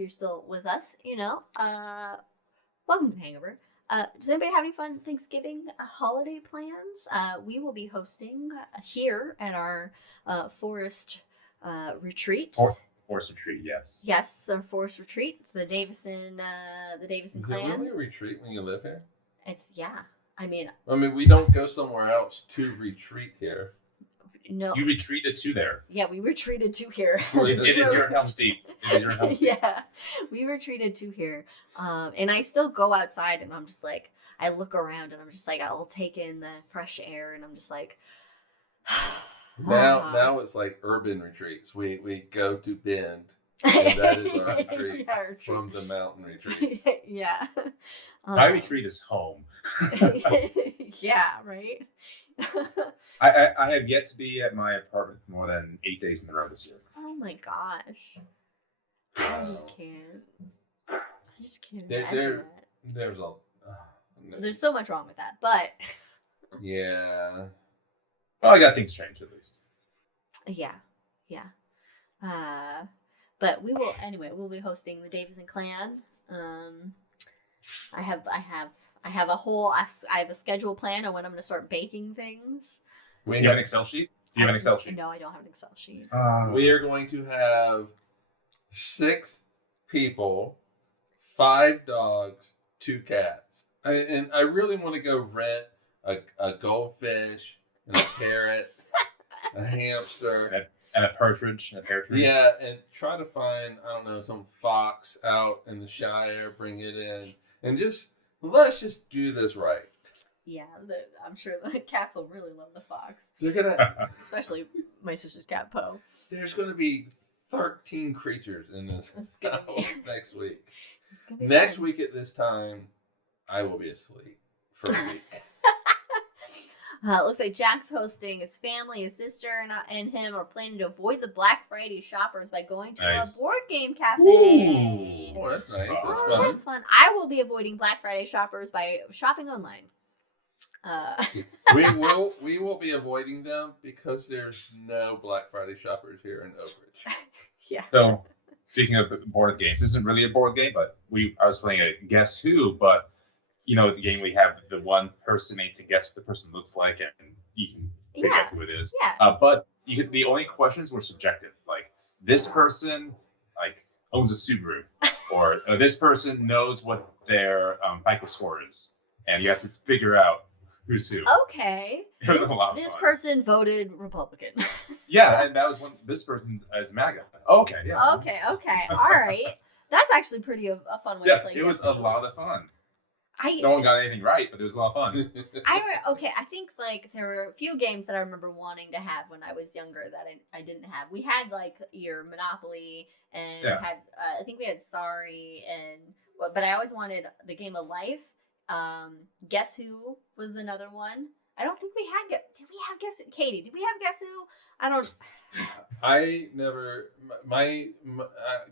you're still with us, welcome to Hangover. Does anybody have any fun Thanksgiving holiday plans? We will be hosting here at our forest retreat. Forest retreat, yes. Yes, our forest retreat. The Davison clan. Is it really a retreat when you live here? It's I mean, we don't go somewhere else to retreat here. No. You retreated to there. Yeah, we retreated to here. It is your house deep. It is your house deep. Yeah, we retreated to here. And I still go outside and I'm just like, I look around and I'm just like, I'll take in the fresh air and I'm just like, Now it's like urban retreats. We go to Bend, and that is our retreat, from the mountain retreat. Yeah. My retreat is home. Yeah, right? I have yet to be at my apartment more than 8 days in a row this year. Oh my gosh. I just can't. Imagine that. There's so much wrong with that, but yeah. Well, I got things changed at least. Yeah. But we'll be hosting the Davison clan. I have a schedule plan on when I'm going to start baking things. You have an Excel sheet? Do you have an Excel sheet? No, I don't have an Excel sheet. We are going to have 6 people, 5 dogs, 2 cats. And I really want to go rent a goldfish, and a parrot, a hamster, and a partridge, a pear tree. Yeah, and try to find, I don't know, some fox out in the Shire, bring it in, and let's just do this right. Yeah, I'm sure the cats will really love the fox. They're gonna, especially my sister's cat Poe. There's gonna be 13 creatures in this house next week. Next week at this time, I will be asleep for a week. It looks like Jack's hosting. His family, his sister, and him are planning to avoid the Black Friday shoppers by going to a board game cafe. Ooh. Oh, that's nice. That's fun. That's fun. I will be avoiding Black Friday shoppers by shopping online. We will be avoiding them because there's no Black Friday shoppers here in Oak Ridge. Yeah. So, speaking of board games, this isn't really a board game, but I was playing a Guess Who, but the game we have the one person needs to guess what the person looks like, and you can figure out who it is. Yeah. But the only questions were subjective. Like, this person owns a Subaru, or this person knows what their FICO score is, and you have to figure out who's who. Okay. It was a lot of this fun. person voted Republican. Yeah, and that was this person as MAGA. Okay, yeah. Okay. All right. That's actually a fun way to play. It was a lot of fun. I No one got anything right, but it was a lot of fun. I think like there were a few games that I remember wanting to have when I was younger that I didn't have. We had like your Monopoly and had I think we had Sorry but I always wanted the game of life. Guess Who was another one. I don't think we had. Did we have Guess Who? Katie, did we have Guess Who? I don't. I never. My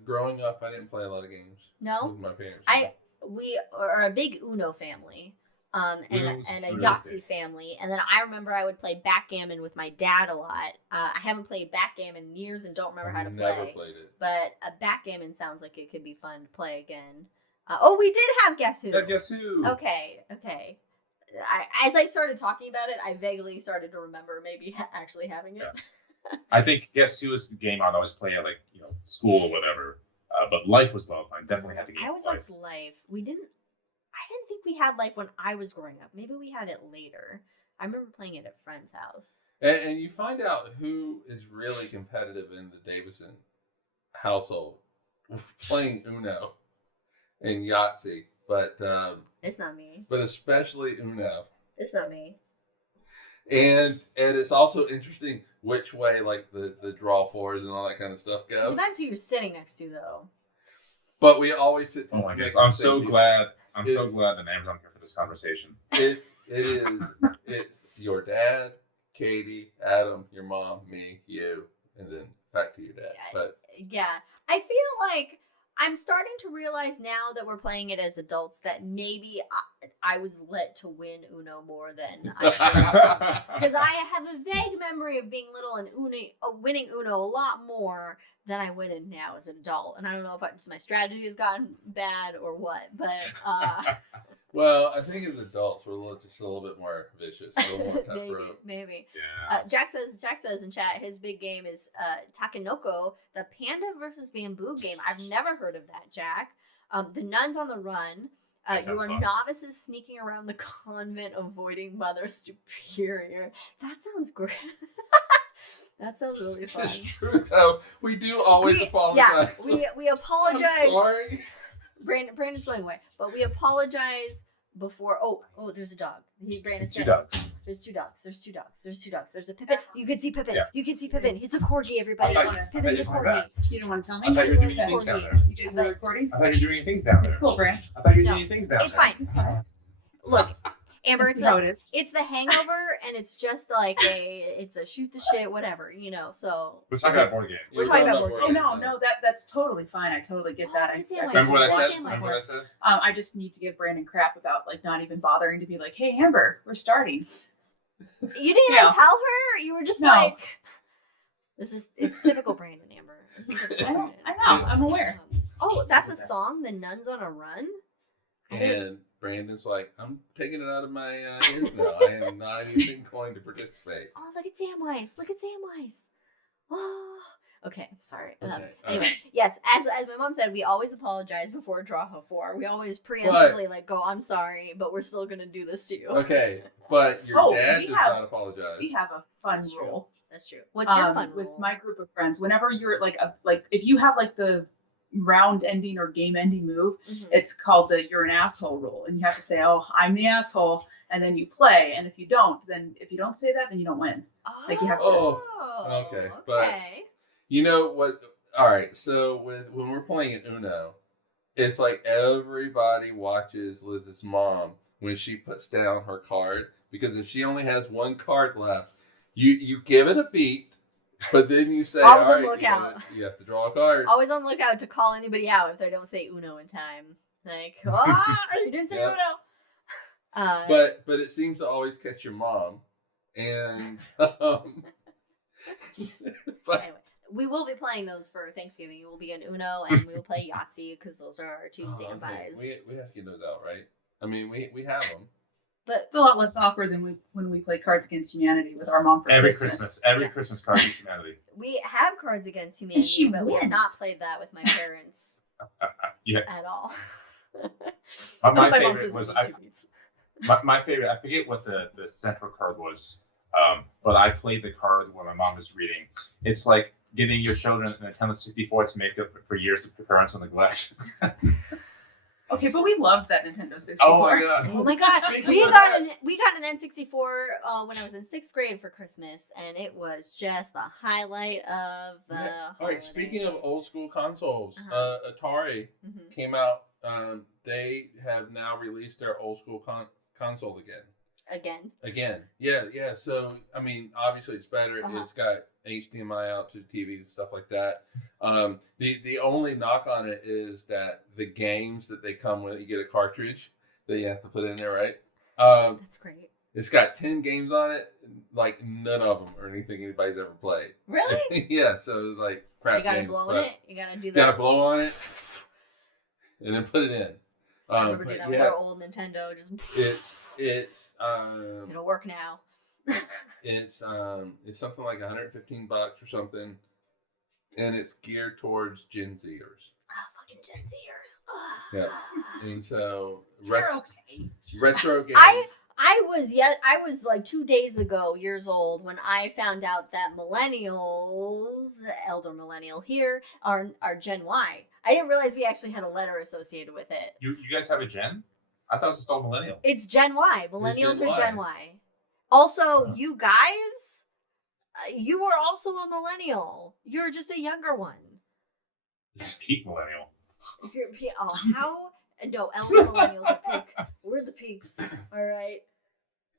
growing up, I didn't play a lot of games. No, with my parents. We are a big Uno family, and a Yahtzee family. And then I remember I would play backgammon with my dad a lot. I haven't played backgammon in years and don't remember how to play. Never played it. But a backgammon sounds like it could be fun to play again. We did have Guess Who. Yeah, Guess Who. Okay. As I started talking about it, I vaguely started to remember maybe actually having it. Yeah. I think Guess Who is the game I'd always play at school or whatever. But Life was a lot of fun. Definitely had to get I was Life. like Life. I didn't think we had Life when I was growing up. Maybe we had it later. I remember playing it at a friend's house. And you find out who is really competitive in the Davison household playing Uno and Yahtzee. But it's not me. But especially Uno. It's not me. And it's also interesting which way the draw fours and all that kind of stuff go. It depends who you're sitting next to, though. But we always sit. Oh my goodness! I'm so glad the name's on here for this conversation. It's your dad, Katie, Adam, your mom, me, you, and then back to your dad. Yeah, I feel like I'm starting to realize now that we're playing it as adults that maybe I was led to win Uno more than I should. Because I have a vague memory of being little and winning Uno a lot more than I went in now as an adult. And I don't know if just my strategy has gotten bad or what, but well, I think as adults we're just a little bit more vicious, a little more cutthroat. maybe. Yeah. Jack says in chat his big game is Takenoko, the panda versus bamboo game. I've never heard of that, Jack. The Nuns on the Run. You are fun. Novices sneaking around the convent, avoiding Mother Superior. That sounds great. That sounds really fun. It's true, though. We do always apologize. Yeah, we apologize. I'm sorry. Brandon's going away, but we apologize before. Oh, there's a dog. Brandon's Two dogs. There's two dogs. There's a Pippin. You can see Pippin. Yeah. You can see Pippin. He's a corgi, everybody. Pippin's a corgi. You don't want to tell me? I thought you were doing things down there. You guys are recording? I thought you were doing things down there. It's cool, Brand. I thought you were doing things down there. It's fine. It's fine. Look, Amber, This is how it is. it's the Hangover, and it's just like it's a shoot the shit, whatever, So We're talking about board games. We're talking about board Oh games. no, that's totally fine. I totally get that. Remember what I said? Sandwich. Remember what I said? I just need to give Brandon crap about like not even bothering to be like, hey Amber, we're starting. You didn't even tell her. You were just No. like, it's typical Brandon, Amber. This is typical I know, Brandon. I'm aware. Oh, that's a song, The Nuns on a Run? And Brandon's like, I'm taking it out of my ears now. I am not even going to participate. Oh, look at Samwise. Oh, okay, I'm sorry. Okay, Anyway, yes, as my mom said, we always apologize before draw 4. We always preemptively go, I'm sorry, but we're still going to do this to you. Okay, but your dad does not apologize. We have a fun That's true. rule. That's true. What's your fun with rule? my group of friends? Whenever you're like if you have like the round ending or game ending move, it's called the you're an asshole rule, and you have to say, oh, I'm the asshole, and then you play, and if you don't say that, then you don't win. Like you have to. Oh, okay. But you know what? All right. So when we're playing at Uno, it's like everybody watches Liz's mom when she puts down her card, because if she only has one card left, you give it a beat. But then you say, always all on right, lookout. You have to draw a card. Always on lookout to call anybody out if they don't say Uno in time. Like, you didn't say Yep. Uno. But it seems to always catch your mom. And but Anyway, we will be playing those for Thanksgiving. It will be an Uno, and we will play Yahtzee because those are our two standbys. Okay. We have to get those out, right? I mean, we have them. But It's a lot less awkward than when we play Cards Against Humanity with our mom for Every Christmas. Christmas card is humanity. we have Cards Against Humanity, she but we have not wins. played that with my parents Yeah. at all. My mom favorite says was we do beats. my favorite. I forget what the central card was, but I played the card when my mom was reading. It's like giving your children a Nintendo 64 to make up for years of parental neglect. Okay, but we loved that Nintendo 64. Oh my god! Oh my god, Speaking we of got that- an N64 when I was in 6th grade for Christmas, and it was just the highlight of the. All right. holiday. Speaking of old school consoles, Uh-huh. Atari Mhm. came out. They have now released their old school console again. Yeah. So I mean, obviously it's better. Uh-huh. It's got HDMI out to TVs and stuff like that. The only knock on it is that the games that they come with, you get a cartridge that you have to put in there, right? That's great. It's got 10 games on it. Like none of them are anything anybody's ever played. Really? Yeah. So it's like crap You gotta games. blow but in it. You gotta do you that. gotta blow on it and then put it in. I remember but doing that with our old Nintendo. Just it's it'll work now. it's something like $115 or something, and it's geared towards Gen Zers. Fucking Gen Zers. Yeah. And so You're okay. retro games. I was like 2 days ago years old when I found out that millennials, elder millennial here, are Gen Y. I didn't realize we actually had a letter associated with it. You guys have a Gen? I thought it was just all millennial. It's Gen Y. Millennials Gen are Y. Gen Y. Also, you guys, you are also a millennial. You're just a younger one. Peak millennial. How? No, elder millennials are peak. We're the peaks. All right.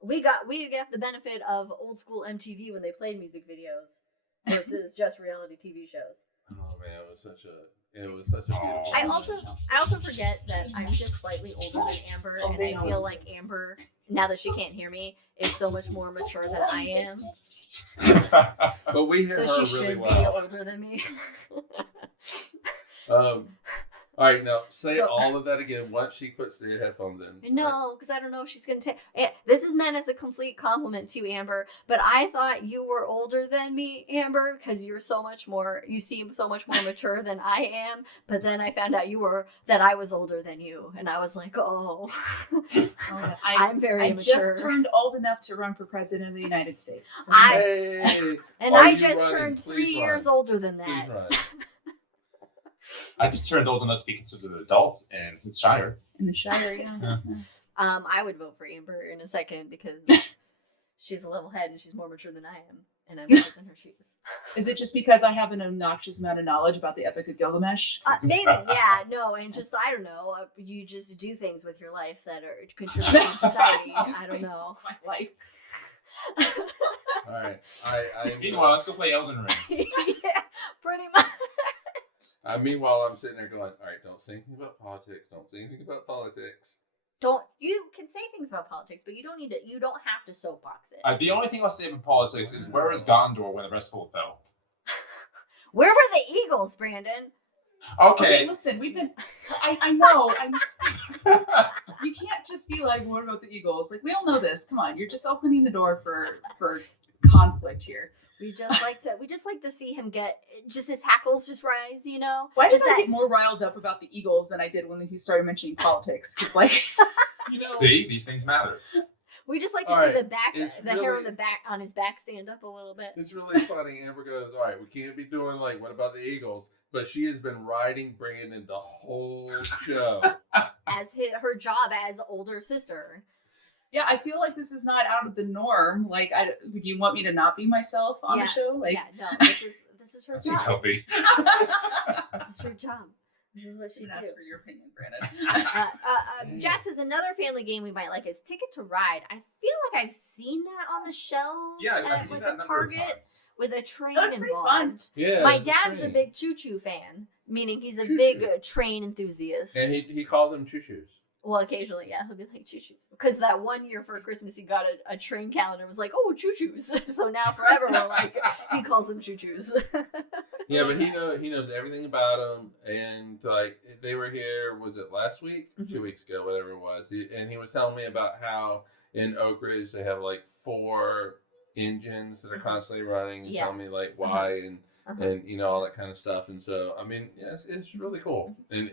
We got the benefit of old school MTV when they played music videos versus just reality TV shows. Oh man, it was such a beautiful. I also forget that I'm just slightly older than Amber, and I feel like Amber, now that she can't hear me, is so much more mature than I am. But we hear So her she really should well. be older than me. All right, now say So- all of that again once she puts the headphones in. No, because I don't know if she's going to take... This is meant as a complete compliment to you, Amber, but I thought you were older than me, Amber, because you seem so much more mature than I am, but then I found out that I was older than you, and I was like, oh, I'm very I immature. just turned old enough to run for president of the United States. Hey, And are I you just running? turned Please 3 years run. older than Please that. run. I just turned old enough to be considered an adult in Shire. In the Shire, yeah. I would vote for Amber in a second because she's a level head and she's more mature than I am, and I'm older than her she is. Is it just because I have an obnoxious amount of knowledge about the Epic of Gilgamesh? Maybe, yeah, no, and just I don't know. You just do things with your life that are contributing to society. I don't know. My life. All right. I Meanwhile, let's go play Elden Ring. Yeah, pretty much. Meanwhile, I'm sitting there going, all right, don't say anything about politics. Don't say anything about politics. You can say things about politics, but you don't have to soapbox it. The only thing I'll say about politics is where is Gondor when the rest of fell? Where were the Eagles, Brandon? Okay. Listen, we've been. I know. You can't just be like, what about the Eagles? Like, we all know this. Come on, you're just opening the door for conflict here. We just like to see him get his hackles just rise, you know. Why just did I get more riled up about the Eagles than I did when he started mentioning politics? Because like, See, these things matter. We just like to All see right, the hair on the back on his back stand up a little bit. It's really funny. Amber goes, all right, we can't be doing like, what about the Eagles? But she has been riding Brandon the whole show. As her job as older sister. yeah, I feel like this is not out of the norm. Like, would you want me to not be myself on the show? Like, yeah, no, this is her That seems job. healthy. This is her job. This is what she ask do. for your opinion, Brandon. Jack says another family game we might like is Ticket to Ride. I feel like I've seen that on the shelves Yeah, at I've seen like that a a number of Target times. with a train That's pretty fun. involved. Yeah. My it's a dad's a train. big choo-choo fan, meaning he's a Choo-choo. big train enthusiast. And he called them choo-choos. Well, occasionally, yeah, he'll be like choo-choos. Because that one year for Christmas, he got a train calendar. Was like, oh, choo-choos. So now forever, we're like, he calls them choo-choos. Yeah, but he knows everything about them. And like they were here, was it last week? Mhm. 2 weeks ago, whatever it was. And he was telling me about how in Oak Ridge they have like 4 engines that are constantly running. And Yeah. telling me like why and you know all that kind of stuff. And so I mean, yes, it's really cool. And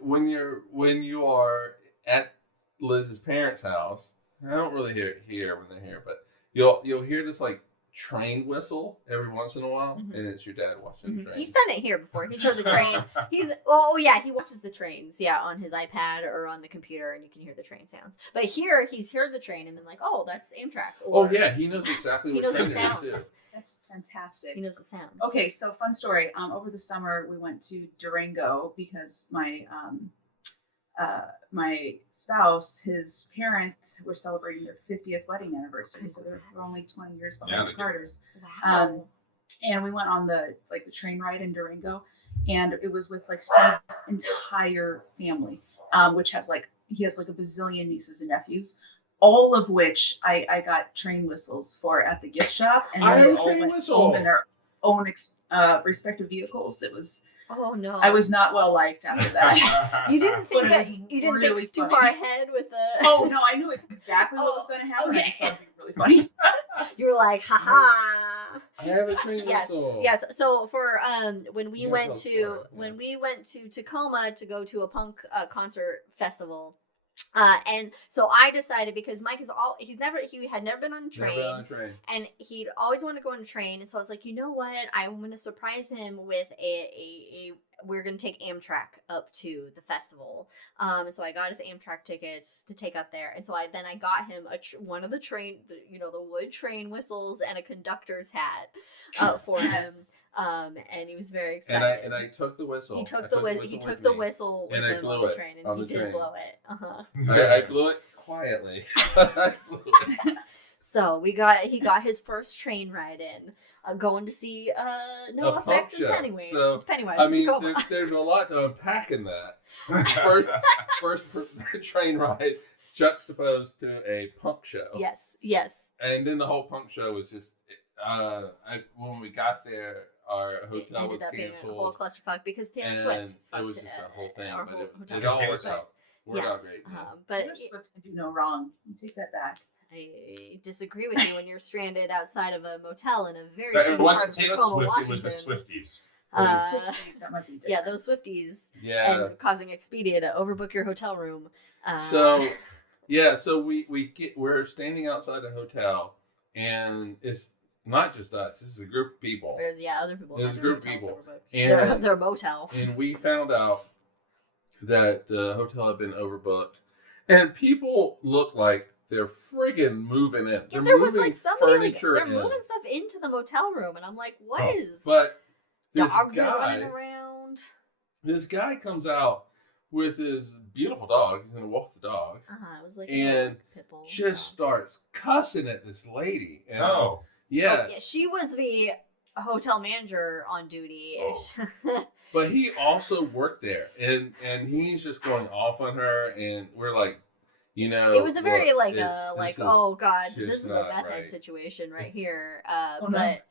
when you are at Liz's parents' house, I don't really hear it here when they're here, but you'll hear this like train whistle every once in a while, and it's your dad watching the train. He's done it here before. He's heard the train. He watches the trains, on his iPad or on the computer, and you can hear the train sounds. But here, he's heard the train and been like, oh, that's Amtrak. Or, Oh yeah, he knows exactly he what knows the train it is too. sounds. That's fantastic. He knows the sounds. Okay, so fun story. Over the summer, we went to Durango because my spouse, his parents were celebrating their 50th wedding anniversary, so they're only 20 years behind the Carters. Wow. And we went on the train ride in Durango, and it was with like Steve's entire family, which has he has a bazillion nieces and nephews, all of which I got train whistles for at the gift shop, and I they have a all train went whistle. home in their own respective vehicles. It was. Oh no. I was not well liked after that. You didn't think But it was you didn't really think too funny. far ahead with the. Oh no, I knew exactly what was going to happen. okay. I just thought it'd be really funny. You were like, haha. I have a train whistle. Yes. So for when we Yeah, went that's to fun, when we went to Tacoma to go to a punk concert festival, and so I decided because Mike he had never been on a train. Never on a train. And he'd always want to go on a train, and so I was like, you know what? I'm going to surprise him with we're going to take Amtrak up to the festival. So I got his Amtrak tickets to take up there, and so I got him one of the the wood train whistles and a conductor's hat for him. And he was very excited. And I took the whistle. He took the whistle with And I him blew on the it train, on and he the did train. blow it. I blew it quietly. I blew it. So he got his first train ride in, going to see No A Effects punk and show. Pennywise. So, It's Pennywise. I mean, Tacoma. there's a lot to unpack in that. First train ride juxtaposed to a punk show. Yes. And then the whole punk show was just, when we got there, our hotel was ended up being a whole canceled. clusterfuck because Taylor And Swift it was fucked just a whole thing, our but hotel it Just all Taylor worked Swift. out. Worked out great. Yeah. But Taylor Swift can do no wrong. You take that back. I disagree with you when you're stranded outside of a motel in a very But it single wasn't part of Taylor Tacoma, Swift, Washington. it was the Swifties. That might be different. Yeah, those Swifties. Yeah. And causing Expedia to overbook your hotel room. So we're standing outside a hotel, and it's not just us. This is a group of people. There's other people. There's a group of people, And and their motel. and we found out that the hotel had been overbooked, and people look like they're friggin' moving in. Yeah, there was like somebody furniture they're in. moving stuff into the motel room, and I'm like, what is? But this dogs guy, are running around. This guy comes out with his beautiful dog. He's gonna walk the dog. It was like And a pit bull. just starts cussing at this lady. And Oh. yeah. Oh, yeah, she was the hotel manager on duty. Oh. But he also worked there, and he's just going off on her, and we're like, it was a very look, oh god, just this is a not meth head right. situation right here. Oh, no. But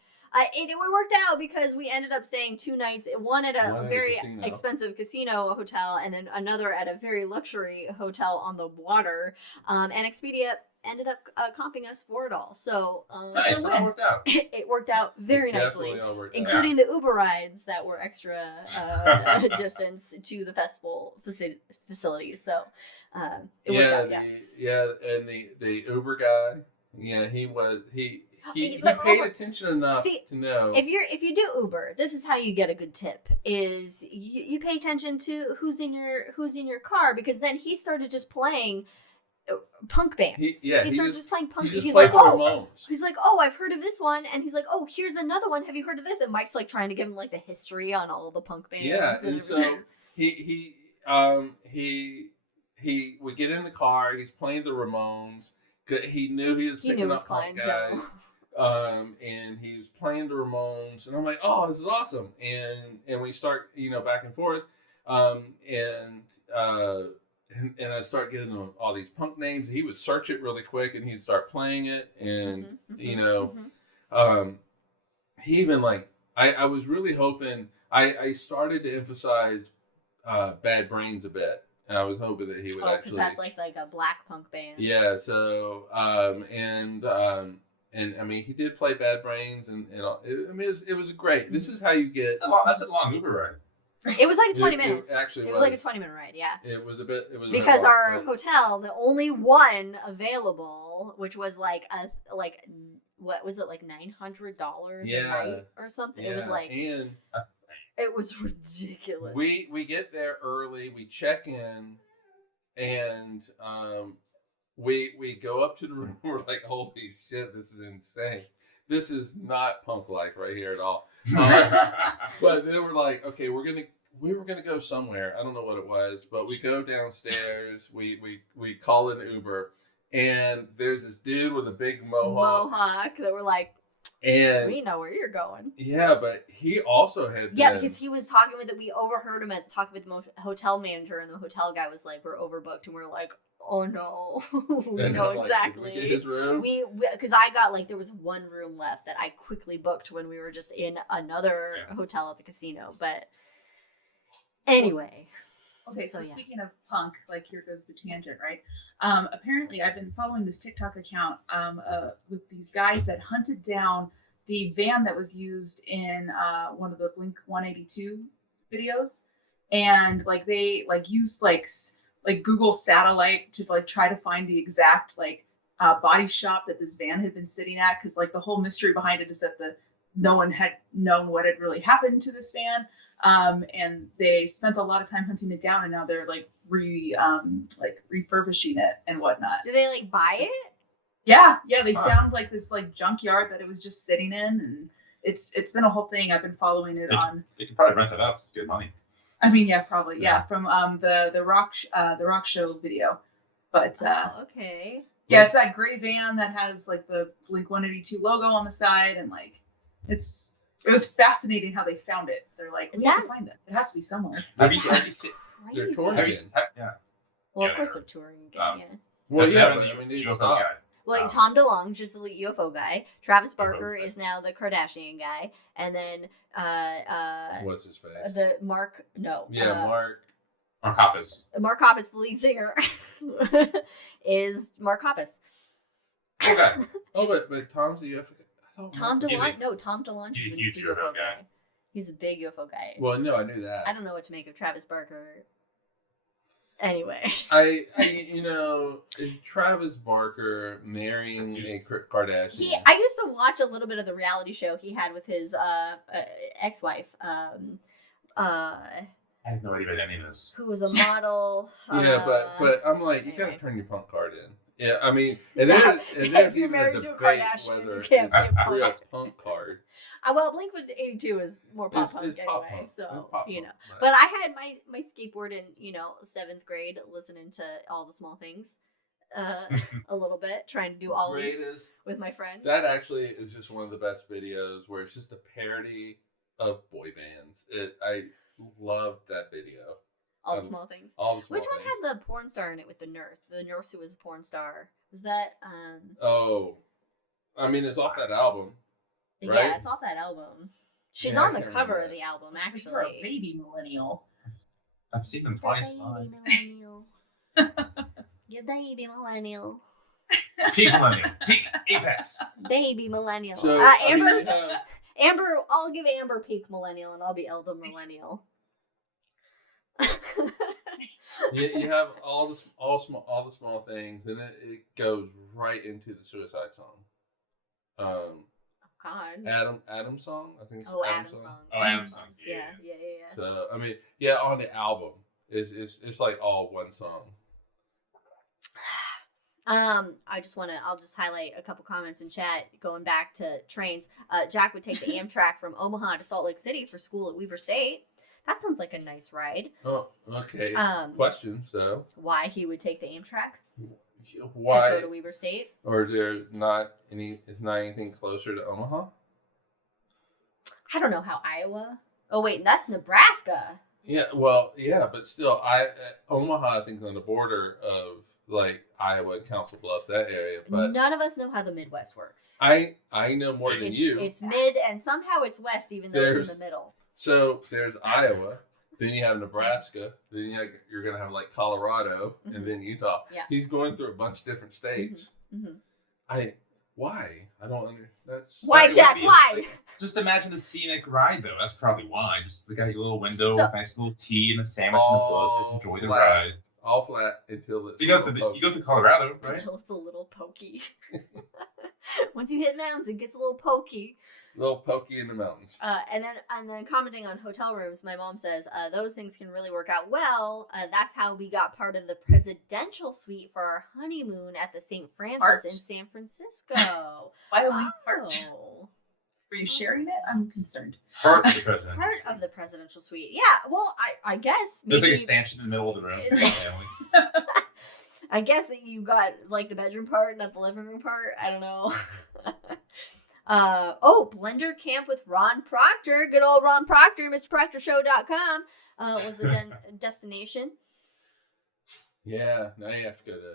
it worked out because we ended up staying 2 nights. One at a very expensive casino hotel, and then another at a very luxury hotel on the water. And Expedia ended up comping us for it all. So Nice, that worked out. it worked out very nicely, Definitely all worked out. including the Uber rides that were extra distance to the festival facility. So it worked out. And the Uber guy, he paid attention enough to know. If you do Uber, this is how you get a good tip: is you pay attention to who's in your car, because then he started just playing punk bands. He started just playing punk. He's like, oh, I've heard of this one, and he's like, oh, here's another one. Have you heard of this? And Mike's like trying to give him like the history on all the punk bands. Yeah, and so we get in the car. He's playing the Ramones. He knew he was picking up punk guys. And he was playing the Ramones, and I'm like, oh, this is awesome. And we start, back and forth. And I start getting all these punk names. He would search it really quick, and he'd start playing it. And, he even I was really hoping, I started to emphasize Bad Brains a bit. And I was hoping that he would actually. Because that's like a black punk band. Yeah. So, and I mean, he did play Bad Brains, and it was great. This is how you get. That's a long Uber ride. It was like 20 minutes. It was like a 20-minute ride, yeah. It was a bit. Because our hotel, the only one available, which was what was it, like $900 a night or something? Yeah. It was like, and that's insane. It was ridiculous. We get there early. We check in, and we go up to the room. We're like, holy shit, this is insane. This is not punk life right here at all. But they were like, okay, we were gonna go somewhere. I don't know what it was, but we go downstairs. We call an Uber, and there's this dude with a big mohawk that we're like, and we know where you're going. Yeah, but he also had because he was talking with we overheard him talking with the hotel manager, and the hotel guy was like, we're overbooked, and we're like, oh no. We know exactly. Did we get his room? Because I got there was one room left that I quickly booked when we were just in another hotel at the casino. But anyway. Okay, so speaking of punk, here goes the tangent, right? Apparently, I've been following this TikTok account with these guys that hunted down the van that was used in one of the Blink 182 videos, and they used Google satellite to try to find the exact body shop that this van had been sitting at, because the whole mystery behind it is that no one had known what had really happened to this van. And they spent a lot of time hunting it down, and now they're refurbishing it and whatnot. Did they buy it? Yeah, they found this junkyard that it was just sitting in, and it's been a whole thing. I've been following it on. They could probably rent it out. It's good money. I mean, yeah, probably, yeah, from the rock show video, but okay. Yeah, it's that gray van that has the Blink 182 logo on the side, and it was fascinating how they found it. They're like, we have to find this. It has to be somewhere. Have you seen? They're touring. Yeah. Well, of course they're touring again. Well, And yeah, then but I mean, UFO stop. guy. Well, Tom DeLonge, just the UFO guy. Travis Barker is now the Kardashian guy, and then What's his face? the Mark. No. Yeah, Mark. Mark Hoppus. Mark Hoppus, the lead singer, is Mark Hoppus. Okay. Oh, but Tom's the UFO guy. I thought Tom Mark- DeLonge. No, Tom DeLonge he's is a the huge UFO UFO guy. guy. He's a big UFO guy. Well, no, I knew that. I don't know what to make of Travis Barker. Anyway. I Travis Barker marrying a Kardashian. I used to watch a little bit of the reality show he had with his ex-wife, I have no idea about any of this. who was a model. Yeah, but I'm like, you anyway. gotta turn your punk card in. Yeah, I mean, and there's If you're even married a to a debate Kardashian, whether you can't it's be a a real punk. punk card. Well, Blink-182 is more pop It's punk pop anyway, punk. so It's pop you punk, know. right. But I had my skateboard in 7th grade, listening to all the small things, a little bit, trying to do ollies Greatest. with my friend. That actually is just one of the best videos where it's just a parody of boy bands. I loved that video. All the small things. All the small Which one things. had the porn star in it with the nurse? The nurse who was a porn star. Was that Oh, I mean, it's off that album. Yeah, Right? it's off that album. She's Yeah, I on the can't cover remember of the album, You're a actually. baby millennial. I've seen them twice. Millennial. You baby millennial. Peak millennial. Peak apex. Baby millennial. So I mean, Amber's you have- Amber, I'll give Amber peak millennial and I'll be elder millennial. you have all the small things, and it goes right into the Suicide song. God. Adam song, I think. It's Oh, Adam song. Oh, Adam song. Yeah. So I mean, yeah, on the album, it's like all one song. I'll just highlight a couple comments in chat going back to trains. Jack would take the Amtrak from Omaha to Salt Lake City for school at Weber State. That sounds like a nice ride. Oh, okay. Questions though. Why he would take the Amtrak Why? to go to Weber State? Or is there not any? Is not anything closer to Omaha? I don't know how Iowa. Oh wait, that's Nebraska. Yeah, well, yeah, but still, Omaha, I think, is on the border of like Iowa and Council Bluffs, that area. But None of us know how the Midwest works. I know more than you. It's mid and somehow it's west, even though it's in the middle. So there's Iowa, then you have Nebraska, then you're going to have like Colorado, and then Utah. Yeah. He's going through a bunch of different states. Mm-hmm. Why? I don't understand. That's Why, Jack? Why? Just imagine the scenic ride, though. That's probably why. Just look out your little window So- with nice little tea and a sandwich in the book. Just enjoy the flat. ride. all flat until it's So you go to Colorado, right? Until it's a little pokey. Once you hit mountains, it gets a little pokey. little pokey in the mountains. And then commenting on hotel rooms, my mom says those things can really work out well. That's how we got part of the presidential suite for our honeymoon at the St. Francis Art? in San Francisco. Why only part? Oh. Were you sharing it? I'm concerned. Part of the president. Part of the presidential suite. Yeah, well, I guess There's maybe, like a stanchion in the middle of the room for your family. I guess that you got like the bedroom part, not the living room part. I don't know. Blender Camp with Ron Proctor. Good old Ron Proctor, MrProctorShow.com was the destination. Yeah, now you have to go to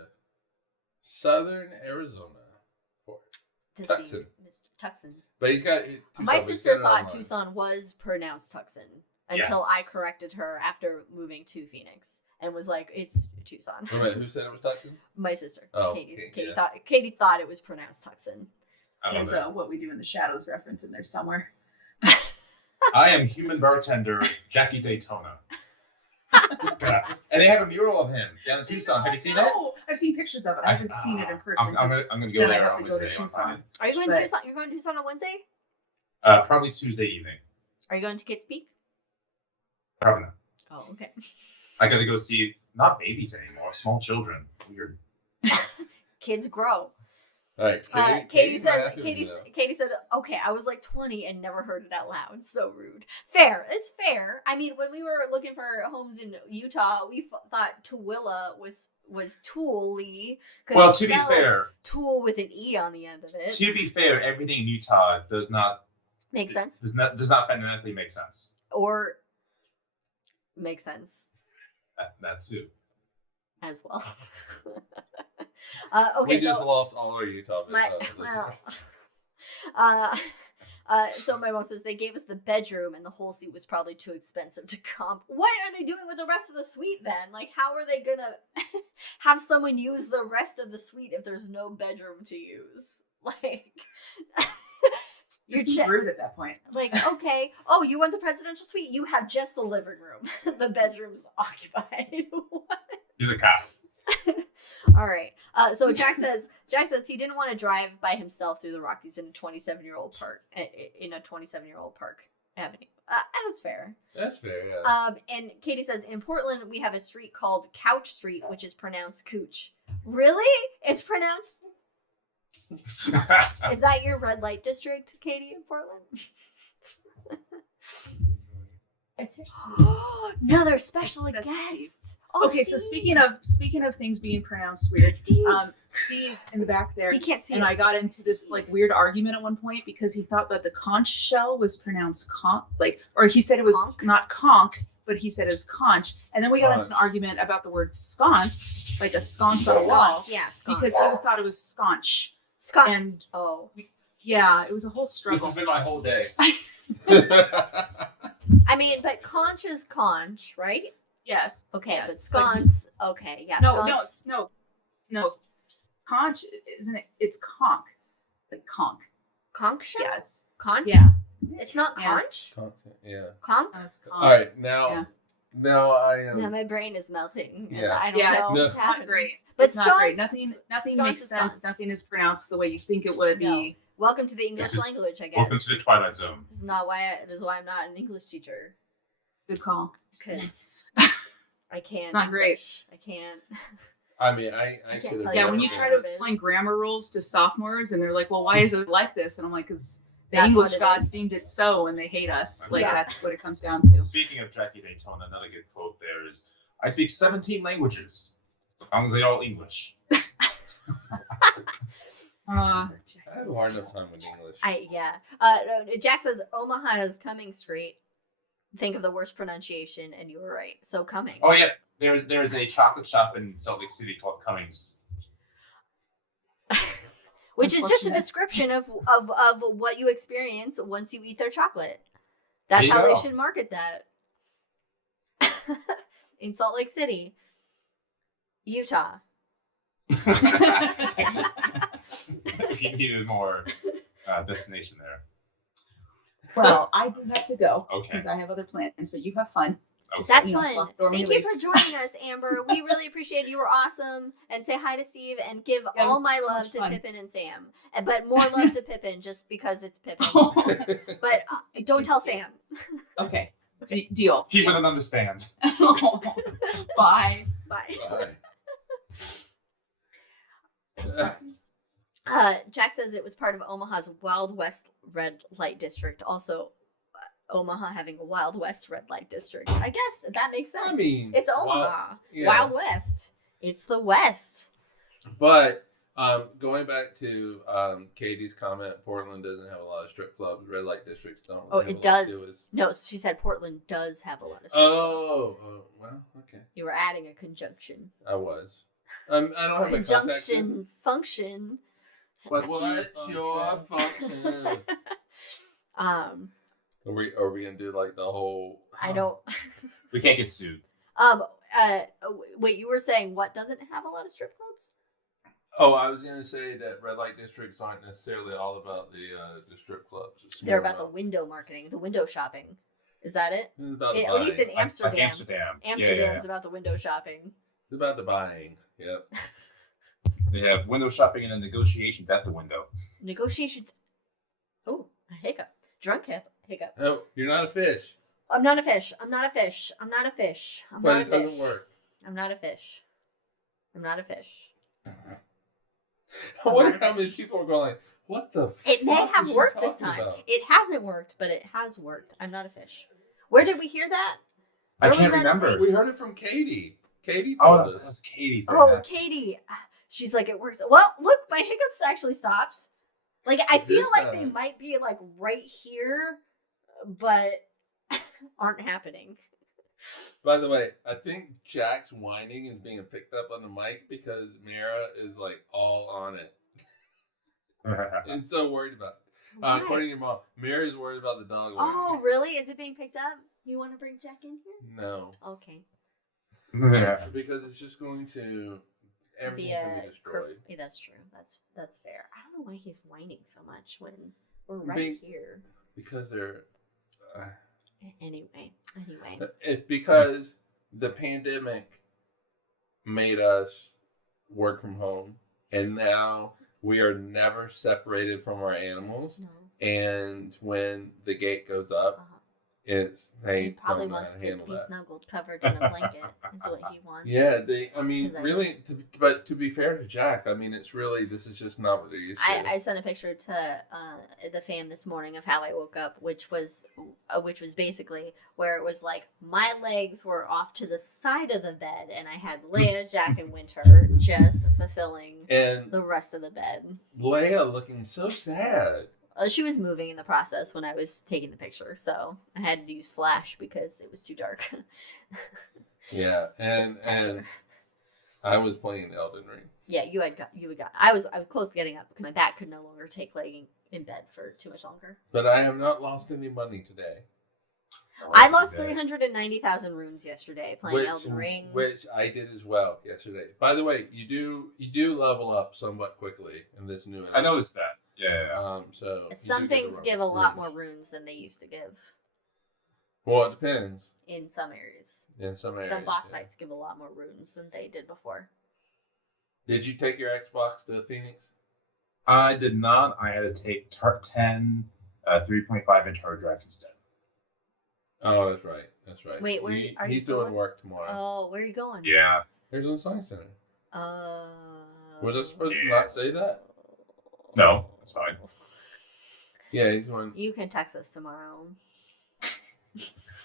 Southern Arizona for it. To Tucson. see Mr. Tucson. But he's got My Tucson, sister but thought he's got it Tucson was pronounced Tucson until Yes. I corrected her after moving to Phoenix and was like, "It's Tucson." online. Wait, who said it was Tucson? My sister, Oh, Katie. okay, yeah. Katie thought it was pronounced Tucson. I love There's it. a What We Do in the Shadows reference in there somewhere. I am human bartender Jackie Daytona. And they have a mural of him down in Tucson. Have you seen it? No, I've seen pictures of it. I haven't seen it in person. I'm gonna go then I there have on to go Wednesday. to I'll find Tucson. Are you going But- to Tucson? You're going to Tucson on Wednesday? it. Probably Tuesday evening. Are you going to Kids Peak? Probably not. Oh, okay. I gotta go see not babies anymore, small children. Weird. Kids grow. All right, Katie said, laughing, Katie said, okay, I was like 20 and never heard it out loud. So rude. Fair. It's fair. I mean, when we were looking for homes in Utah, we thought Tooele was Tool-y. 'cause Well, it's to be spelled fair, Tool with an E on the end of it. to be fair, everything in Utah does not Makes sense. does not phonetically make sense. Or makes sense. That too. as well. We just lost all our Utah. So my mom says they gave us the bedroom and the whole suite was probably too expensive to comp. What are they doing with the rest of the suite then? Like, how are they gonna have someone use the rest of the suite if there's no bedroom to use? Like, you're rude at that point. Like, okay, oh, you want the presidential suite? You have just the living room. The bedroom's occupied. What? He's a cop. All right. So Jack says he didn't want to drive by himself through the Rockies in a 27-year-old park avenue. That's fair. That's fair. Yeah. And Katie says in Portland we have a street called Couch Street, which is pronounced Cooch. Really? It's pronounced. Is that your red light district, Katie, in Portland? Another special guest. Oh, okay, Steve. So speaking of things being pronounced weird, Steve in the back there, he can't see and I got into this like weird argument at one point because he thought that the conch shell was pronounced conch, or he said it was not conch, but he said it was conch, and then we got into an argument about the word sconce, like a sconce on a wall, because he thought it was sconch. And it was a whole struggle. This has been my whole day. I mean, but conch is conch, right? Yes. Okay, yes. but sconce. Okay, yeah. No. Conch isn't it? It's conch, like conch. Conch shell? Yeah, it's conch. Yeah. It's not conch. Yeah. Conch. No, it's conch. All right, now I am. Now my brain is melting. Yeah. And I don't know what's happening. Not great. But it's not great. Nothing makes sense. Sconce. Nothing is pronounced the way you think it would be. Welcome to the English language, I guess. Welcome to the Twilight Zone. This is why I'm not an English teacher. Good call. Because I can't. Not great. I can't. I mean, I can't tell when you try to explain grammar rules to sophomores, and they're like, "Well, why is it like this?" And I'm like, "Because the English gods deemed it so, and they hate us." That's what it comes down to. Speaking of Jackie Daytona, another good quote there is, "I speak 17 languages, as long as they're all English." I have a hard enough time with English. Jack says Omaha is Cumming Street. Think of the worst pronunciation, and you were right. So Cumming. Oh yeah, there's a chocolate shop in Salt Lake City called Cummings, which is just a description of what you experience once you eat their chocolate. That's how they should market that. In Salt Lake City, Utah. If you needed more destination there. Well, I do have to go because I have other plans, but you have fun. That's fun. Thank you for joining us, Amber. We really appreciate it. You were awesome. And say hi to Steve and give all my love to Pippin and Sam. But more love to Pippin just because it's Pippin. But don't tell Sam. Okay. Deal. He wouldn't understand. Bye. Bye. Jack says it was part of Omaha's Wild West red light district. Also, Omaha having a Wild West red light district. I guess that makes sense. I mean, it's Omaha. Wild West. It's the West. But going back to Katie's comment, Portland doesn't have a lot of strip clubs. Red light districts don't. Really it does. No, she said Portland does have a lot of strip clubs. Well, okay. You were adding a conjunction. I was. I don't have conjunction function. What's your function? Are we gonna do like the whole? I don't. We can't get sued. Wait, you were saying what doesn't have a lot of strip clubs? Oh, I was gonna say that red light districts aren't necessarily all about the strip clubs. They're about the window marketing, the window shopping. Is that it? At least in Amsterdam. Like Amsterdam. Amsterdam's about the window shopping. It's about the buying. Yep. They have window shopping and then negotiations at the window. Negotiations. Oh, a hiccup. Drunk hiccup. No, you're not a fish. I'm not a fish. I'm not a fish. I'm not a fish. I'm but not a it fish. Doesn't work. I'm not a fish. I'm not a fish. I wonder how many people are going like, what the It may have worked this time. It hasn't worked, but it has worked. I'm not a fish. Where did we hear that? I can't remember. We heard it from Katie. Katie told us. That was Katie. Katie. She's like, it works. Well, look, my hiccups actually stopped. Like, I feel like they might be like right here, but aren't happening. By the way, I think Jack's whining is being picked up on the mic because Mara is like all on it and so worried about it. According to your mom, Mara is worried about the dog. Oh, really? Is it being picked up? You want to bring Jack in here? No. Okay. Because it's just going to everything can be destroyed. Yeah, that's true. That's fair. I don't know why he's whining so much when we're right here. Because they're. Anyway. It's because the pandemic made us work from home, and now we are never separated from our animals. No. And when the gate goes up, he probably wants to be snuggled, covered in a blanket. Is what he wants. Yeah, really. But to be fair to Jack, I mean, this is just not what they're used to. I sent a picture to the fam this morning of how I woke up, which was basically where it was like my legs were off to the side of the bed, and I had Leia, Jack, and Winter just fulfilling the rest of the bed. Leia looking so sad. She was moving in the process when I was taking the picture, so I had to use flash because it was too dark. Yeah, and I was playing Elden Ring. Yeah, you had got. I was close to getting up because my back could no longer take laying in bed for too much longer. But I have not lost any money today. I lost 390,000 runes yesterday playing Elden Ring, which I did as well yesterday. By the way, you do level up somewhat quickly in this new. I noticed that. Yeah. So some things give a lot more runes than they used to give. Well, it depends. In some areas. Some boss fights give a lot more runes than they did before. Did you take your Xbox to Phoenix? I did not. I had to take 10 3.5-inch hard drives instead. Oh, that's right. That's right. Wait, he's doing work tomorrow. Oh, where are you going? Yeah. Arizona Science Center. Was I supposed to not say that? No, that's fine. Yeah, he's going. You can text us tomorrow.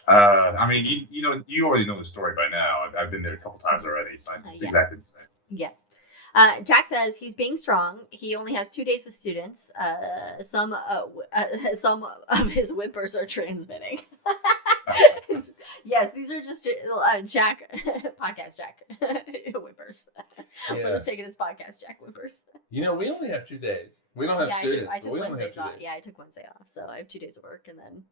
I mean, you already know the story by now. I've been there a couple times already. It's exactly the same. Yeah. Jack says he's being strong. He only has 2 days with students. Some of his whippers are transmitting. Yes, these are just Jack podcast Jack whippers. Yes. We're just taking his podcast Jack whippers. We only have 2 days. We don't have students. I took Wednesdays off. Yeah, I took Wednesday off, so I have 2 days of work, and then.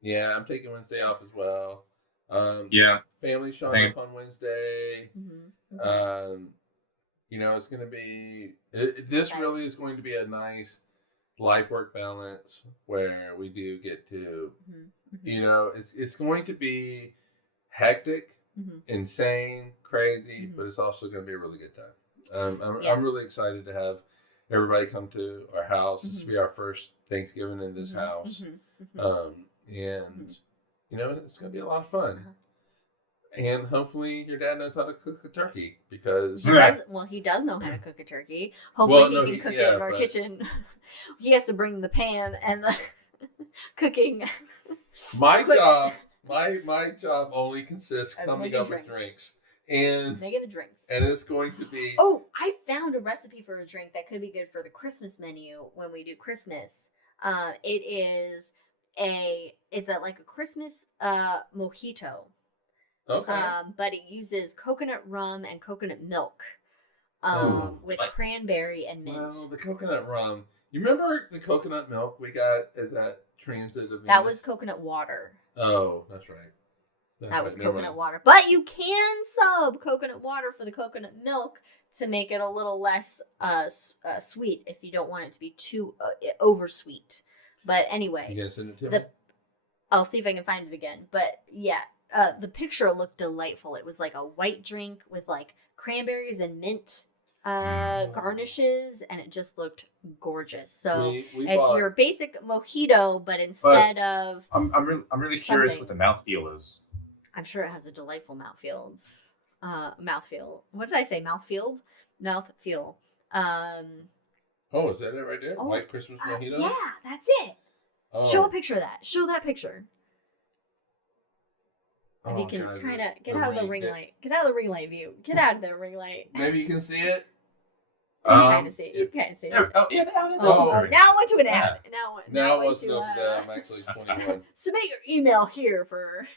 Yeah, I'm taking Wednesday off as well. Family's showing up on Wednesday. Mm-hmm. It's going to be. This really is going to be a nice life-work balance where we do get to. Mm-hmm. It's going to be hectic, insane, crazy, but it's also going to be a really good time. I'm really excited to have everybody come to our house. This will be our first Thanksgiving in this house. It's going to be a lot of fun. And hopefully your dad knows how to cook a turkey because... He does know how to cook a turkey. Hopefully he can cook it in our kitchen. He has to bring the pan and the cooking. My job only consists of coming up with drinks. And making the drinks. And it's going to be... Oh, I found a recipe for a drink that could be good for the Christmas menu when we do Christmas. It's like a Christmas mojito. Okay. But it uses coconut rum and coconut milk with cranberry and mint. Well, the coconut rum. You remember the coconut milk we got at that transit event? That was coconut water. Oh, that's right. That was coconut water. But you can sub coconut water for the coconut milk to make it a little less sweet if you don't want it to be too oversweet. But anyway. You gonna send it to me? I'll see if I can find it again. But yeah. The picture looked delightful. It was like a white drink with like cranberries and mint garnishes, and it just looked gorgeous. So it's your basic mojito, but instead of I'm really curious what the mouthfeel is. I'm sure it has a delightful mouthfeel. What did I say? Mouthfeel. Oh, is that it right there? White Christmas mojito. Yeah, that's it. Oh. Show a picture of that. Show that picture. If you can kind of get out of the ring light. Get out of the ring light view. Get out of the ring light. Maybe you can see it. You kind of see it. You kind of see it. Oh, yeah. Now I went to an ad. Now let's know if I'm actually 21. Submit your email here for...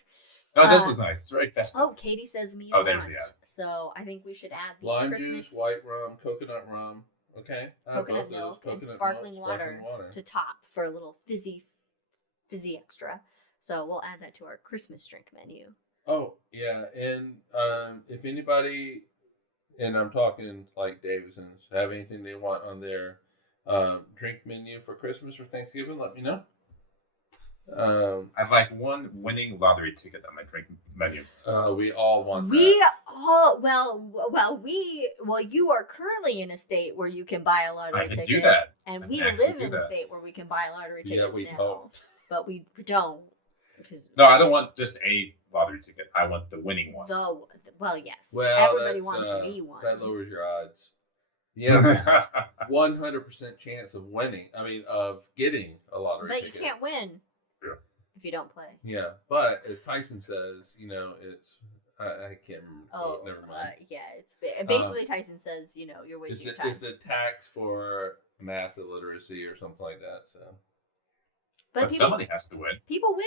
Oh, it does look nice. It's very festive. Oh, Katie says me. Oh, there's the ad. So I think we should add the Lime Christmas juice, white rum, coconut rum. Okay. coconut milk and sparkling water to top for a little fizzy extra. So we'll add that to our Christmas drink menu. Oh yeah, and if anybody, and I'm talking like Davison's, have anything they want on their drink menu for Christmas or Thanksgiving, let me know. I'd like one winning lottery ticket on my drink menu. We all want that. You are currently in a state where you can buy a lottery ticket. I can do that. And we live in a state where we can buy lottery tickets Yeah, we now. don't. But we don't. No, I don't want just a lottery ticket. I want the winning one. Yes. Well, everybody wants an E one. That lowers your odds. Yeah, 100% chance of winning. Of getting a lottery ticket. But you can't win if you don't play. Yeah, but as Tyson says, it's I can't remember. Oh, never mind. It's basically Tyson says, you're wasting your time. It's a tax for math illiteracy or something like that. So, but somebody has to win. People win.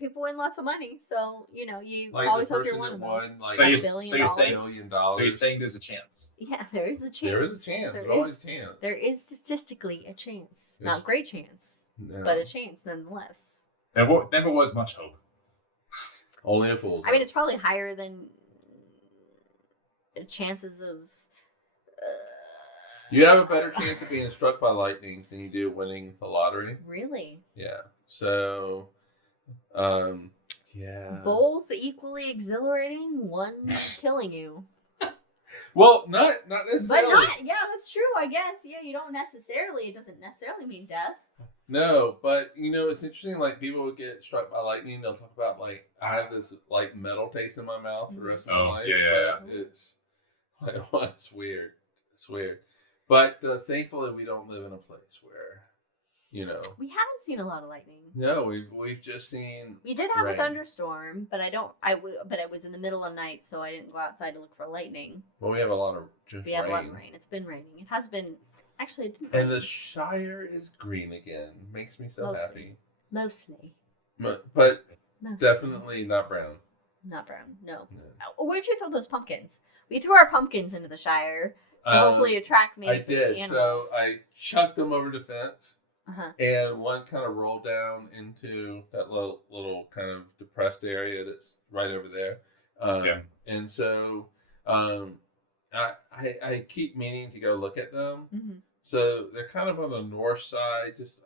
People win lots of money, so you like always hope you're one of those. So you're saying there's a chance. Yeah, there is a chance. There is a chance. There's always a chance. There is statistically a chance. Not great chance, but a chance nonetheless. There never was much hope. Only a fool's. It's probably higher than chances of. You have a better chance of being struck by lightning than you do winning the lottery. Really? Yeah. So, yeah. Both equally exhilarating. One killing you. Well, not necessarily. But that's true. I guess. Yeah, you don't necessarily. It doesn't necessarily mean death. No, but it's interesting. Like people would get struck by lightning. They'll talk about I have this metal taste in my mouth for the rest of my life. Yeah. But it's weird. It's weird. But thankfully, we don't live in a place where, We haven't seen a lot of lightning. No, we've just seen. We did have a thunderstorm, but but it was in the middle of the night, so I didn't go outside to look for lightning. Well, we have a lot of rain. A lot of rain. It's been raining. It has been. Actually, it didn't rain. And rain. the Shire is green again. Makes me so happy. Mostly. But definitely not brown. Not brown. No. Where'd you throw those pumpkins? We threw our pumpkins into the Shire to hopefully attract maybe some animals. So I chucked them over the fence. Uh-huh. And one kind of rolled down into that little kind of depressed area that's right over there. And so I keep meaning to go look at them. Mm-hmm. So they're kind of on the north side, just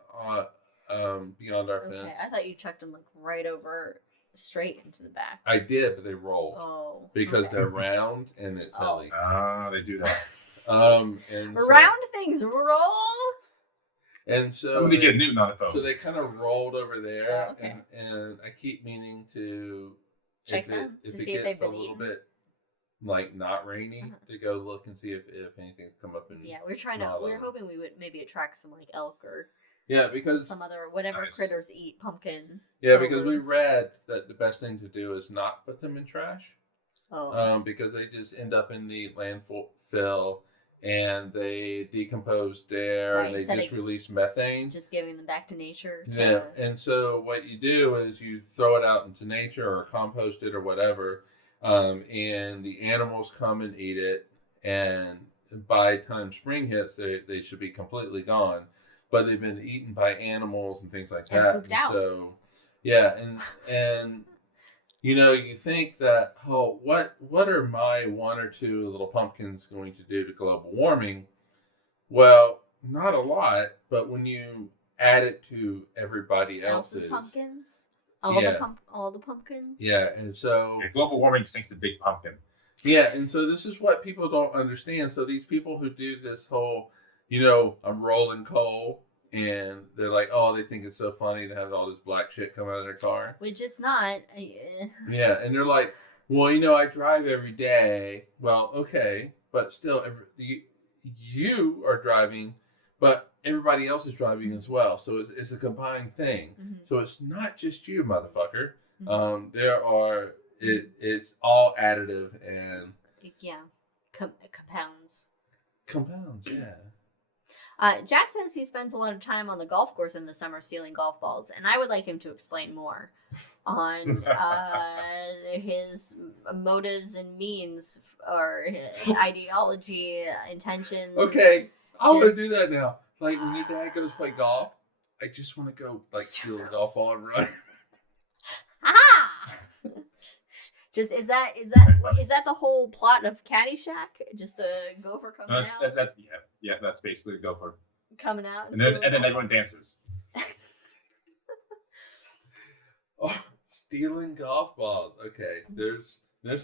beyond our fence. I thought you chucked them right over straight into the back. I did, but they rolled. Oh. Because they're round and it's hilly. They do that. Round things roll. And so somebody get Newton on the phone. So they kind of rolled over there, Oh, okay. and I keep meaning to check them if to it see if gets they've a been little eaten. bit not rainy, to go look and see if anything's come up. And we're hoping we would maybe attract some elk or because some other whatever critters eat pumpkin. Yeah, because we read that the best thing to do is not put them in trash. Oh. Because they just end up in the landfill. And they decompose there, and they just release methane. Just giving them back to nature. Yeah, and so what you do is you throw it out into nature or compost it or whatever, and the animals come and eat it, and by the time spring hits, they should be completely gone. But they've been eaten by animals and things like that. And pooped out. So, yeah, and you think that, what are my one or two little pumpkins going to do to global warming? Well, not a lot, but when you add it to everybody else's pumpkins, all the pumpkins. Yeah, and so global warming stinks the big pumpkin. Yeah, and so this is what people don't understand. So these people who do this whole, I'm rolling coal. And they're like, they think it's so funny to have all this black shit come out of their car. Which it's not. Yeah, and they're like, well, I drive every day. Well, okay, but still, you are driving, but everybody else is driving as well. So it's a combined thing. Mm-hmm. So it's not just you, motherfucker. Mm-hmm. It's all additive and... Yeah, compounds. Compounds, yeah. Jack says he spends a lot of time on the golf course in the summer stealing golf balls, and I would like him to explain more on his motives and means, or his ideology, intentions. Okay, I want to do that now. Like when your dad goes play golf, I just want to go like steal a golf ball and run. Ah! Just is that the whole plot of Caddyshack? Just a gopher coming out? That's basically a gopher coming out, and then everyone dances. Oh, stealing golf balls. Okay, there's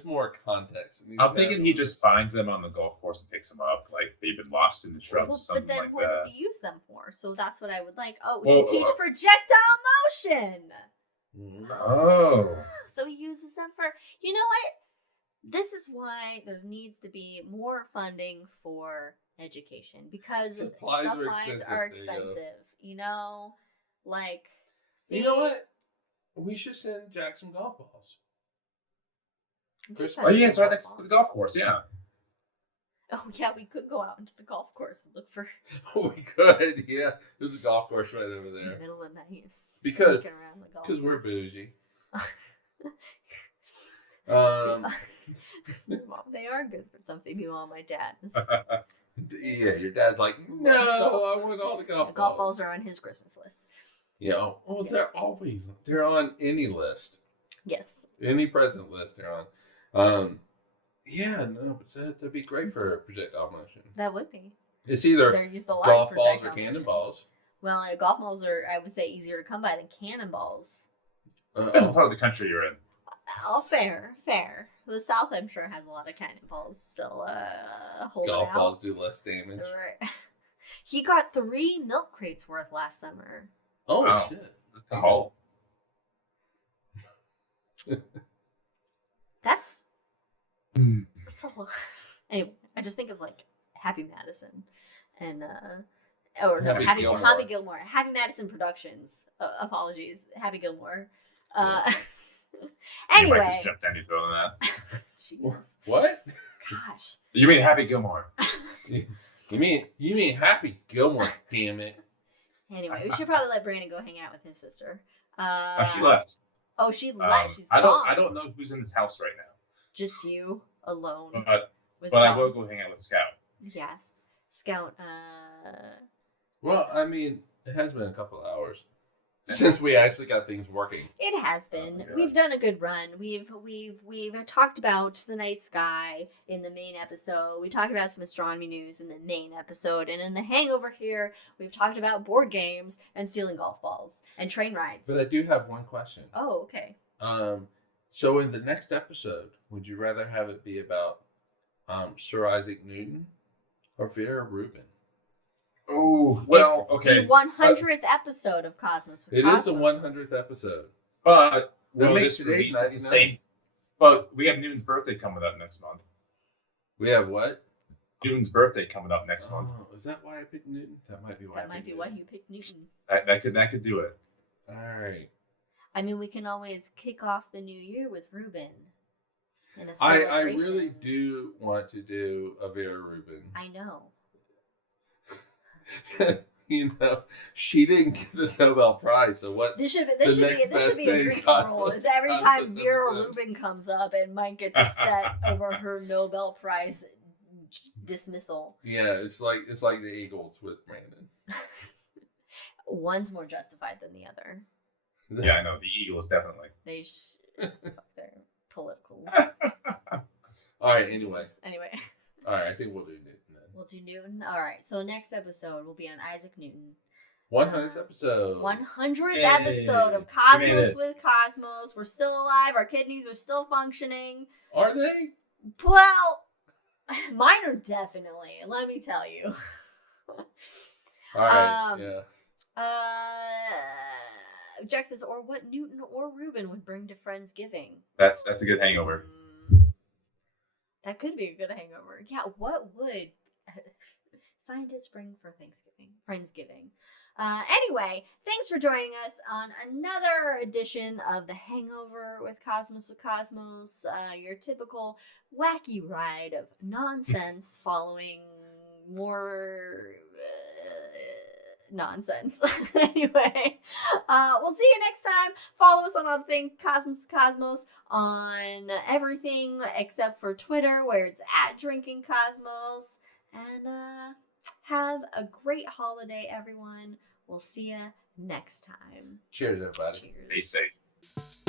more context. I'm thinking he just finds them on the golf course and picks them up, like they've been lost in the shrubs or something like that. But then what does he use them for? So that's what I would like. Oh, we can teach projectile motion. Oh. So he uses them for, you know what? This is why there needs to be more funding for education, because supplies are expensive. You know, like, see, you know what? We should send Jack some golf balls. Oh yeah, it's right next to the golf course. Yeah. Oh yeah, we could go out into the golf course and look for. Oh, we could. Yeah, there's a golf course right over there. In the middle of the night. Because we're bougie. They are good for something. Meanwhile, my dad. Yeah, your dad's like, no, I want all the golf balls. Golf balls are on his Christmas list. Yeah. Oh, they're on any list. Yes. Any present list they're on. Yeah, no, but that'd be great for projectile motion. That would be. It's either golf balls or cannonballs. Well, golf balls are, I would say, easier to come by than cannonballs. Depends on part of the country you're in. Oh, fair. The South, I'm sure, has a lot of cannonballs still holding golf out. balls do less damage. Right. He got 3 milk crates worth last summer. Oh, wow. Shit. That's a haul. That's a lot. Anyway, I just think of like Happy Madison and Happy Gilmore. Happy Madison Productions. Apologies, Happy Gilmore. Anyway, you might just jump down your throat on that. Jeez. What? Gosh. You mean Happy Gilmore? You mean Happy Gilmore? Damn it. Anyway, we should probably let Brandon go hang out with his sister. She left. Oh, she left. She's gone. I don't know who's in this house right now. Just you alone. But I will go hang out with Scout. Yes, Scout. Well, I mean, it has been a couple of hours since we actually got things working. It has been. We've done a good run. We've talked about the night sky in the main episode. We talked about some astronomy news in the main episode, and in the Hangover here, we've talked about board games and stealing golf balls and train rides. But I do have one question. Oh, okay. So in the next episode, would you rather have it be about Sir Isaac Newton or Vera Rubin? Oh, well, it's the 100th episode of Cosmos. It is the 100th episode. But that makes it the same. But we have Newton's birthday coming up next month. We have what? Newton's birthday coming up next month. Is that why I picked Newton? That might be why. That might be why you picked Newton. That could do it. All right. I mean, we can always kick off the new year with Rubin. I really do want to do a Vera Rubin. I know. You know, she didn't get the Nobel Prize, so what? This should be a drinking rule. Is every time Vera Rubin comes up and Mike gets upset over her Nobel Prize dismissal. Yeah, it's like the Eagles with Brandon. One's more justified than the other. Yeah, I know the Eagles definitely. They're political. All right. Anyway. All right. I think we'll do Newton. We'll do Newton. All right. So next episode will be on Isaac Newton. 100th episode. 100th episode of Cosmos with Cosmos. We're still alive. Our kidneys are still functioning. Are they? Well, mine are definitely. Let me tell you. All right. Yeah. Jack says, or what Newton or Rubin would bring to Friendsgiving. That's a good hangover. That could be a good hangover. Yeah, what would scientists bring for Friendsgiving? Anyway, thanks for joining us on another edition of The Hangover with Cosmos. Your typical wacky ride of nonsense following more nonsense. Anyway, we'll see you next time. Follow us on all things Cosmos on everything except for Twitter, where it's @DrinkingCosmos. And have a great holiday, everyone. We'll see you next time. Cheers, everybody. Cheers. Stay safe.